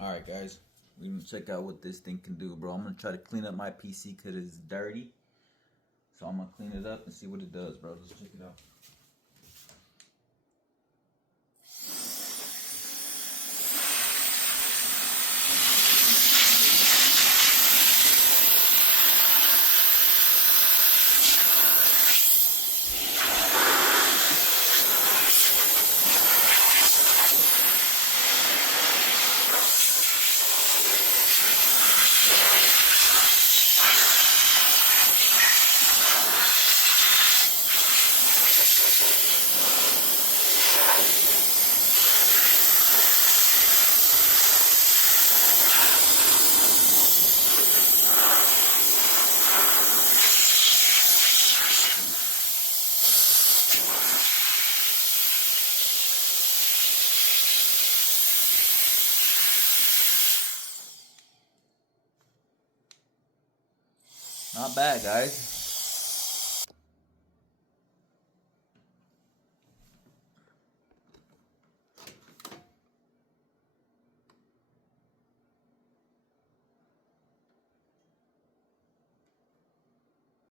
Alright guys, we're gonna check out what this thing can do, bro. I'm gonna try to clean up my PC because it's dirty. So I'm gonna clean it up and see what it does, bro. Let's check it out. Not bad, guys.